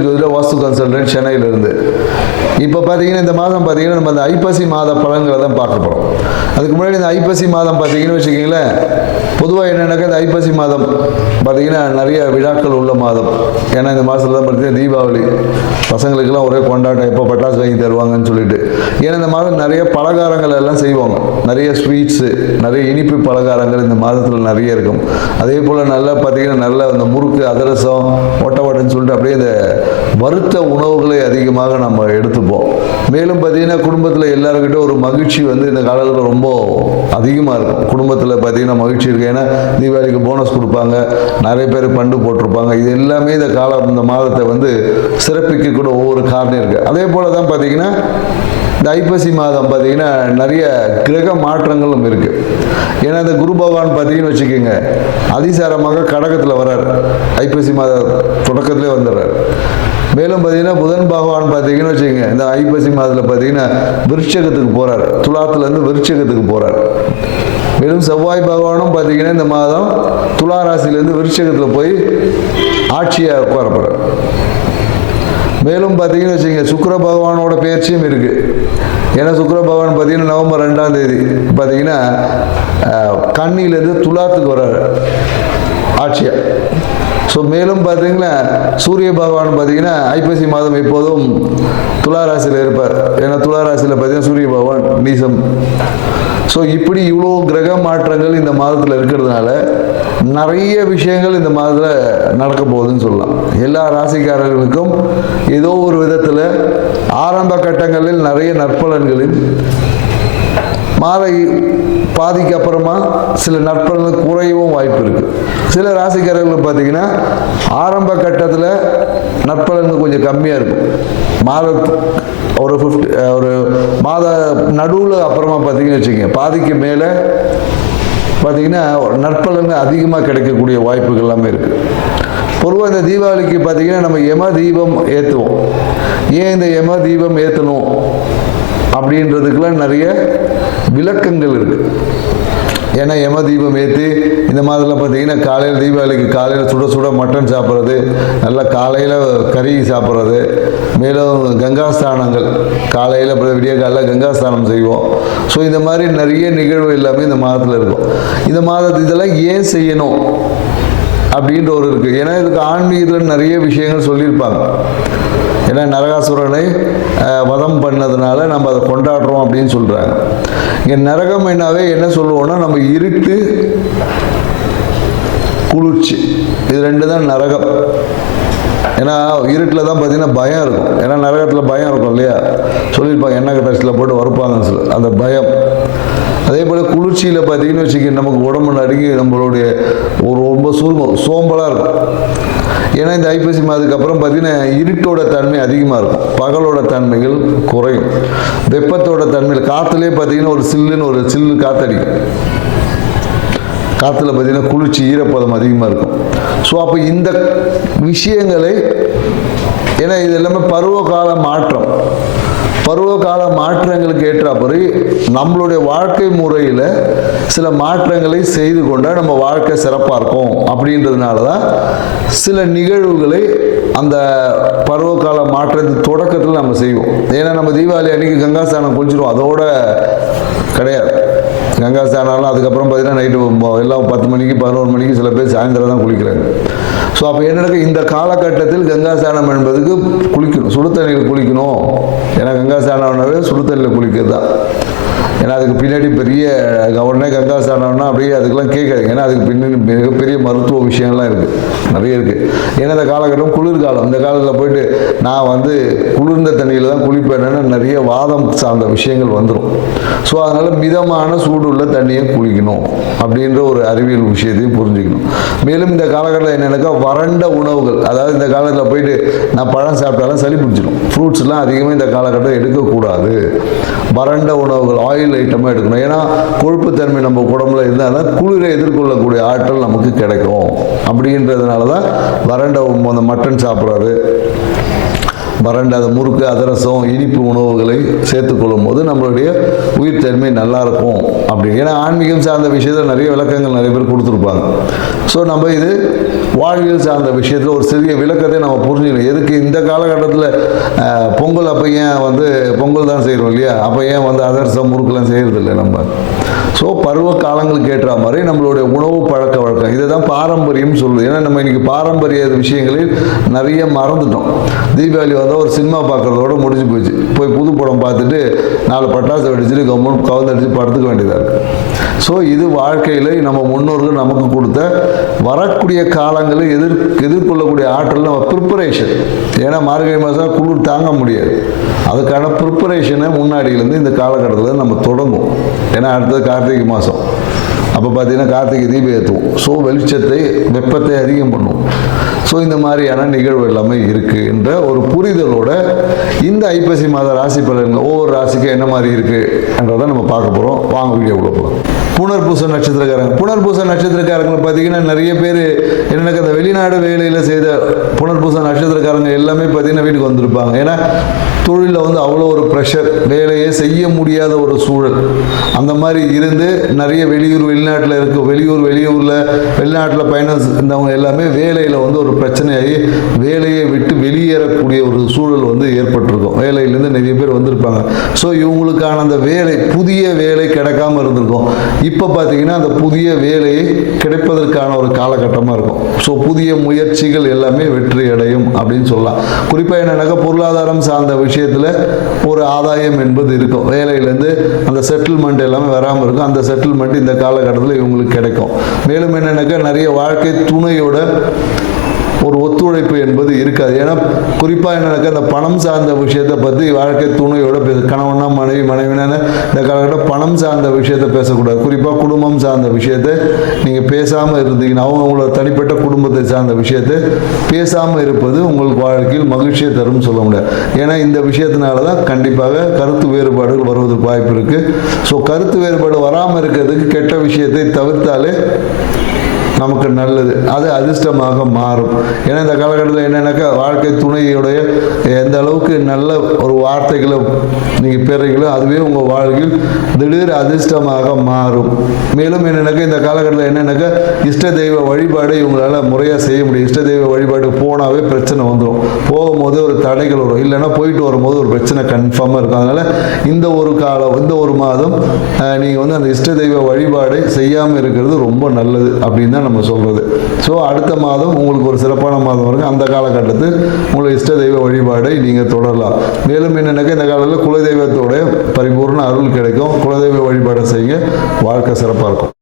செந்தில் ஜோதிட வாஸ்து கன்சல்டன்ட் சென்னையிலிருந்து. இப்போ பார்த்தீங்கன்னா இந்த மாதம் பார்த்தீங்கன்னா நம்ம அந்த ஐப்பசி மாத பலன்களை தான் பார்க்க போகிறோம். அதுக்கு முன்னாடி இந்த ஐப்பசி மாதம் பார்த்தீங்கன்னு வச்சுக்கிங்களேன், பொதுவாக என்னென்னாக்கா இந்த ஐப்பசி மாதம் பார்த்தீங்கன்னா நிறைய விழாக்கள் உள்ள மாதம். ஏன்னா இந்த மாதத்தில் தான் பார்த்தீங்கன்னா தீபாவளி, பசங்களுக்கெல்லாம் ஒரே கொண்டாட்டம், எப்போ பட்டாசு வாங்கி தருவாங்கன்னு சொல்லிட்டு. ஏன்னா இந்த மாதம் நிறைய பலகாரங்கள் எல்லாம் செய்வாங்க, நிறைய ஸ்வீட்ஸு, நிறைய இனிப்பு பலகாரங்கள் இந்த மாதத்தில் நிறைய இருக்கும். அதே போல் நல்லா பார்த்தீங்கன்னா நல்ல அந்த முறுக்கு, அதிரசம், ஒட்டவடன்னு சொல்லிட்டு அப்படியே இந்த வறுத்த உணவுகளை அதிகமாக நம்ம எடுத்துப்போம். மேலும் பார்த்தீங்கன்னா குடும்பத்தில் எல்லாருக்கிட்ட ஒரு மகிழ்ச்சி வந்து இந்த காலத்தில் ரொம்ப அதிகமாக இருக்கும். குடும்பத்தில் பார்த்தீங்கன்னா மகிழ்ச்சி இருக்குது. ஏன்னா தீபாவளிக்கு போனஸ் கொடுப்பாங்க, நிறைய பேர் பண்டு போட்டிருப்பாங்க. இது எல்லாமே இந்த மாதத்தை வந்து சிறப்பிக்க கூட ஒவ்வொரு காரணம் இருக்குது. அதே போல் தான் பார்த்தீங்கன்னா இந்த ஐப்பசி மாதம் பார்த்தீங்கன்னா நிறைய கிரக மாற்றங்களும் இருக்குது. ஏன்னா இந்த குரு பகவான் பார்த்தீங்கன்னு வச்சுக்கோங்க, அதிசாரமாக கடகத்தில் வர்றார், ஐப்பசி மாத தொடக்கத்திலே வந்துடுறார். மேலும் பார்த்தீங்கன்னா புதன் பகவான் பார்த்தீங்கன்னு வச்சுக்கோங்க, இந்த ஐப்பசி மாதத்தில் பார்த்தீங்கன்னா விருட்சகத்துக்கு போகிறார், துலாத்துலேருந்து விருட்சகத்துக்கு போகிறார். மேலும் செவ்வாய் பகவானும் பார்த்தீங்கன்னா இந்த மாதம் துலா ராசியிலேருந்து விருட்சகத்தில் போய் ஆட்சியாக உட்கார போகிறார். மேலும் பார்த்தீங்கன்னு வச்சுக்கோங்க, சுக்கிர பகவானோட பயிற்சியும் இருக்குது. ஏன்னா சுக்கிர பகவான் பார்த்தீங்கன்னா நவம்பர் 2ஆம் தேதி பார்த்தீங்கன்னா கன்னியிலேருந்து துலாத்துக்கு வர்றாரு ஆட்சியாக. ஸோ மேலும் பார்த்தீங்கன்னா சூரிய பகவான் பார்த்தீங்கன்னா ஐப்பசி மாதம் எப்போதும் துலா ராசியில் இருப்பார். ஏன்னா துலா ராசியில் பார்த்தீங்கன்னா சூரிய பகவான் நீசம். ஸோ இப்படி இவ்வளோ கிரக மாற்றங்கள் இந்த மாதத்தில் இருக்கிறதுனால நிறைய விஷயங்கள் இந்த மாதத்தில் நடக்க போகுதுன்னு சொல்லலாம். எல்லா ராசிக்காரர்களுக்கும் ஏதோ ஒரு விதத்தில் ஆரம்ப கட்டங்களில் நிறைய நற்பலன்களில் மாத பாதிக்கு அப்புறமா சில நற்பலன்கள் குறையவும் வாய்ப்பு இருக்குது. சில ராசிக்காரர்கள் பார்த்தீங்கன்னா ஆரம்ப கட்டத்தில் நற்பலன்கள் கொஞ்சம் கம்மியாக இருக்கும். ஒரு மாத நடுவில் அப்புறமா பார்த்தீங்கன்னு வச்சுக்கோங்க, பாதிக்கு மேலே பார்த்தீங்கன்னா நற்பலன்கள் அதிகமாக கிடைக்கக்கூடிய வாய்ப்புகள் எல்லாமே இருக்குது. பொதுவாக இந்த தீபாவளிக்கு பார்த்தீங்கன்னா நம்ம யம தீபம் ஏற்றுவோம். ஏன் இந்த யம தீபம் ஏற்றணும் அப்படின்றதுக்கெல்லாம் நிறைய விளக்கங்கள் இருக்குது. ஏன்னா யம தீபம் ஏற்றி இந்த மாதத்தில் பார்த்தீங்கன்னா காலையில் தீபாவளிக்கு காலையில் சுட சுட மட்டன் சாப்பிட்றது, நல்லா காலையில் கறி சாப்பிட்றது, மேலும் கங்காஸ்தானங்கள் காலையில் விடிய காலையில் கங்காஸ்தானம் செய்வோம். ஸோ இந்த மாதிரி நிறைய நிகழ்வு எல்லாமே இந்த மாதத்தில் இருக்கும். இந்த மாதத்து இதெல்லாம் ஏன் செய்யணும் அப்படின்ற ஒரு இருக்குது. ஏன்னா இதுக்கு ஆன்மீகத்தில் நிறைய விஷயங்கள் சொல்லியிருப்பாங்க. ஏன்னா நரகாசுரனை வதம் பண்ணதுனால நம்ம அதை கொண்டாடுறோம் அப்படின்னு சொல்கிறாங்க. இங்கே நரகம் என்னாவே என்ன சொல்லுவோம்னா, நம்ம இருட்டு, குளிர்ச்சி, இது ரெண்டு தான் நரகம். ஏன்னா இருட்டில் தான் பார்த்தீங்கன்னா பயம் இருக்கும். ஏன்னா நரகத்தில் பயம் இருக்கும் இல்லையா, சொல்லியிருப்பாங்க எண்ணெய் டஸ்ட்டில் போட்டு வறுப்பாங்கன்னு சொல்லி, அந்த பயம். அதே போல் குளிர்ச்சியில் பார்த்தீங்கன்னு வச்சுக்க, நமக்கு உடம்பு நடுங்கி நம்மளுடைய ரொம்ப சோம்பலாக இருக்கும். ஏன்னா இந்த ஐப்பசி மாதத்துக்கு அப்புறம் பார்த்தீங்கன்னா இருட்டோட தன்மை அதிகமாக இருக்கும், பகலோட தன்மைகள் குறையும். வெப்பத்தோட தன்மையில் காற்றுலேயே பார்த்தீங்கன்னா ஒரு சில்லு காற்றடிக்கும். காற்றுல பார்த்தீங்கன்னா குளிர்ச்சி, ஈரப்பதம் அதிகமாக இருக்கும். ஸோ அப்போ இந்த விஷயங்களை, ஏன்னா இது எல்லாமே பருவகால மாற்றங்களுக்கு ஏற்றாப்படி நம்மளுடைய வாழ்க்கை முறையில் சில மாற்றங்களை செய்து கொண்டால் நம்ம வாழ்க்கை சிறப்பாக இருக்கும். அப்படின்றதுனால தான் சில நிகழ்வுகளை அந்த பருவகால மாற்றத்தின் தொடக்கத்தில் நம்ம செய்வோம். ஏன்னா நம்ம தீபாவளி அன்றைக்கி கங்காஸ்தானம் குளிச்சிடுவோம், அதோட கிடையாது. கங்காஸ்தானம்லாம் அதுக்கப்புறம் பார்த்தீங்கன்னா நைட்டு எல்லாம் 10 மணிக்கு 11 மணிக்கு சில பேர் சாயந்தரம் தான் குளிக்கிறாங்க. ஸோ அப்போ என்ன, இந்த காலகட்டத்தில் கங்காஸ்தானம் என்பதுக்கு குளிக்கணும், சுடு தண்ணியில் குளிக்கணும். ஏன்னா கங்காஸ்தானம்னாவே சுடு தண்ணியில் குளிக்கிறது தான். ஏன்னா அதுக்கு பின்னாடி பெரிய உடனே கங்காஸ்தானம்னா அப்படியே அதுக்கெல்லாம் கேட்காதுங்க. ஏன்னா அதுக்கு பின்னாடி மிகப்பெரிய மருத்துவ விஷயங்கள்லாம் இருக்குது, நிறைய இருக்குது. ஏன்னா இந்த காலகட்டம் குளிர்காலம். இந்த காலத்தில் போயிட்டு நான் வந்து குளிர்ந்த தண்ணியில் தான் குளிப்பேன்னு நிறைய வாதம் சார்ந்த விஷயங்கள் வந்துடும். ஸோ அதனால் மிதமான சூடுள்ள தண்ணியை குளிக்கணும் அப்படின்ற ஒரு அறிவியல் விஷயத்தையும் புரிஞ்சுக்கணும். மேலும் இந்த காலகட்டத்தில் என்னென்னாக்கா வறண்ட உணவுகள், அதாவது இந்த காலத்தில் போயிட்டு நான் பழம் சாப்பிட்டாலும் சளி பிடிச்சிடும். ஃப்ரூட்ஸ்லாம் அதிகமாக இந்த காலகட்டம் எடுக்கக்கூடாது. வறண்ட உணவுகள், ஆயில் ஐட்டமாக எடுக்கணும். ஏன்னா கொழுப்புத்தன்மை நம்ம உடம்புல இருந்தால் தான் குளிரை எதிர்கொள்ளக்கூடிய ஆற்றல் நமக்கு கிடைக்கும். அப்படின்றதுனால தான் வறண்ட அந்த மட்டன் சாப்பிட்றது, வறண்ட அந்த முறுக்கு அதிரசம் இனிப்பு உணவுகளை சேர்த்துக்கொள்ளும் போது நம்மளுடைய உயிர் தன்மை நல்லாயிருக்கும் அப்படி. ஏன்னா ஆன்மீகம் சார்ந்த விஷயத்தில் நிறைய விளக்கங்கள் நிறைய பேர் கொடுத்துருப்பாங்க. ஸோ நம்ம இது வாழ்வியல் சார்ந்த விஷயத்தில் ஒரு சிறிய விளக்கத்தை நம்ம புரிஞ்சுக்கணும். எதுக்கு இந்த காலகட்டத்தில் பொங்கல் அப்போ ஏன் பொங்கல் தான் செய்கிறோம் இல்லையா, அப்போ ஏன் அதிரசம் முறுக்கெல்லாம் செய்கிறதில்லை நம்ம. ஸோ பருவ காலங்களுக்கு ஏற்ற மாதிரி நம்மளுடைய உணவு பழக்க வழக்கம் இதை தான் பாரம்பரியம் சொல்லுது. ஏன்னா நம்ம இன்னைக்கு பாரம்பரிய விஷயங்களில் நிறைய மறந்துட்டோம். தீபாவளி ஒரு சினிமா பார்க்குறதோட முடிஞ்சு போச்சு. போய் புது படம் பார்த்துட்டு 4 பட்டாசு வெடிச்சுட்டு கவர்மெண்ட் கவுந்தடிச்சு படுத்துக்க வேண்டியதாக இருக்குது. ஸோ இது வாழ்க்கையில் நம்ம முன்னோர்கள் நமக்கு கொடுத்த வரக்கூடிய காலங்களை எதிர்கொள்ளக்கூடிய ஆற்றல் நம்ம ப்ரிப்பரேஷன். ஏன்னா மார்கழி மாதம் குளிர் தாங்க முடியாது. அதுக்கான ப்ரிப்பரேஷனை முன்னாடியிலேருந்து இந்த காலகட்டத்தில் நம்ம தொடங்கும். ஏன்னா அடுத்தது கார்த்திகை மாதம். அப்போ பார்த்தீங்கன்னா கார்த்திகை தீபம் ஏற்றுவோம். ஸோ வெளிச்சத்தை வெப்பத்தை அதிகம் பண்ணுவோம். ஸோ இந்த மாதிரியான நிகழ்வு எல்லாமே இருக்குது என்ற ஒரு புரிதலோட இந்த ஐப்பசி மாத ராசி பலன்கள் ஒவ்வொரு ராசிக்கும் என்ன மாதிரி இருக்குன்றதை நம்ம பார்க்க போகிறோம். வாங்க வீடியோக்குள்ள போகலாம். புனர்பூச நட்சத்திரக்காரங்களை பார்த்தீங்கன்னா நிறைய பேர் எனக்கு அந்த வெளிநாடு வேலையில் செய்த புனர்பூச நட்சத்திரக்காரங்க எல்லாமே பார்த்தீங்கன்னா வீட்டுக்கு வந்திருப்பாங்க. ஏன்னா தொழிலில் அவ்வளோ ஒரு ப்ரெஷர், வேலையே செய்ய முடியாத ஒரு சூழல். அந்த மாதிரி இருந்து நிறைய வெளிநாட்டில் வெளிநாட்டில் பயணம் இருந்தவங்க எல்லாமே வேலையில் ஒரு பிரச்சனையாகி வேலையை விட்டு வெளியேறக்கூடிய ஒரு சூழல் ஏற்பட்டிருக்கும். வேலையிலேருந்து நிறைய பேர் வந்திருப்பாங்க. ஸோ இவங்களுக்கான அந்த புதிய வேலை கிடைக்காம இருந்திருக்கும். இப்போ பார்த்தீங்கன்னா அந்த புதிய வேலையை கிடைப்பதற்கான ஒரு காலகட்டமாக இருக்கும். ஸோ புதிய முயற்சிகள் எல்லாமே வெற்றி அடையும் அப்படின்னு சொல்லலாம். குறிப்பாக என்னன்னாக்கா பொருளாதாரம் சார்ந்த விஷயத்தில் ஒரு ஆதாயம் என்பது இருக்கும். வேலையிலேருந்து அந்த செட்டில்மெண்ட் எல்லாமே வராமல் இருக்கும். அந்த செட்டில்மெண்ட் இந்த காலகட்டத்தில் இவங்களுக்கு கிடைக்கும். மேலும் என்னன்னாக்கா நிறைய வாழ்க்கை துணையோட ஒரு ஒத்துழைப்பு என்பது இருக்காது. ஏன்னா குறிப்பாக என்னன்னாக்கா இந்த பணம் சார்ந்த விஷயத்தை பற்றி வாழ்க்கை துணையோட கணவனா மனைவினா இந்த காலகட்டம் பணம் சார்ந்த விஷயத்தை பேசக்கூடாது. குறிப்பாக குடும்பம் சார்ந்த விஷயத்தை நீங்கள் பேசாமல் இருந்தீங்கன்னா அவங்களோட தனிப்பட்ட குடும்பத்தை சார்ந்த விஷயத்தை பேசாமல் இருப்பது உங்களுக்கு வாழ்க்கையில் மகிழ்ச்சியை தரும் சொல்ல முடியாது. ஏன்னா இந்த விஷயத்தினால தான் கண்டிப்பாக கருத்து வேறுபாடுகள் வருவதற்கு வாய்ப்பு இருக்குது. ஸோ கருத்து வேறுபாடு வராமல் இருக்கிறதுக்கு கெட்ட விஷயத்தை தவிர்த்தாலே நமக்கு நல்லது. அது அதிர்ஷ்டமாக மாறும். ஏன்னா இந்த காலகட்டத்தில் என்னன்னாக்கா வாழ்க்கை துணையுடைய எந்த அளவுக்கு நல்ல ஒரு வார்த்தைகளை நீங்கள் பெறுறீங்களோ அதுவே உங்கள் வாழ்க்கையில் திடீர் அதிர்ஷ்டமாக மாறும். மேலும் என்னன்னாக்கா இந்த காலகட்டத்தில் என்னன்னாக்கா இஷ்ட தெய்வ வழிபாடு இவங்களால முறையாக செய்ய முடியும். இஷ்ட தெய்வ வழிபாடு போனாவே பிரச்சனை வந்துடும். போகும்போது ஒரு தடைகள் வரும். இல்லைன்னா போயிட்டு வரும்போது ஒரு பிரச்சனை கன்ஃபார்மாக இருக்கும். அதனால் இந்த ஒரு மாதம் நீங்கள் அந்த இஷ்ட தெய்வ வழிபாடை செய்யாமல் இருக்கிறது ரொம்ப நல்லது அப்படின்னு தான் நம்ம சொல்றது. ஸோ அடுத்த மாதம் உங்களுக்கு ஒரு சிறப்பான மாதம் இருக்கு. அந்த காலகட்டத்தில் உங்களுடைய இஷ்ட தெய்வ வழிபாடை நீங்கள் தொடரலாம். மேலும் என்னன்னாக்கா இந்த காலத்தில் குலதெய்வத்தோட பரிபூர்ண அருள் கிடைக்கும். குலதெய்வ வழிபாடை செய்ய வாழ்க்கை சிறப்பாக இருக்கும்.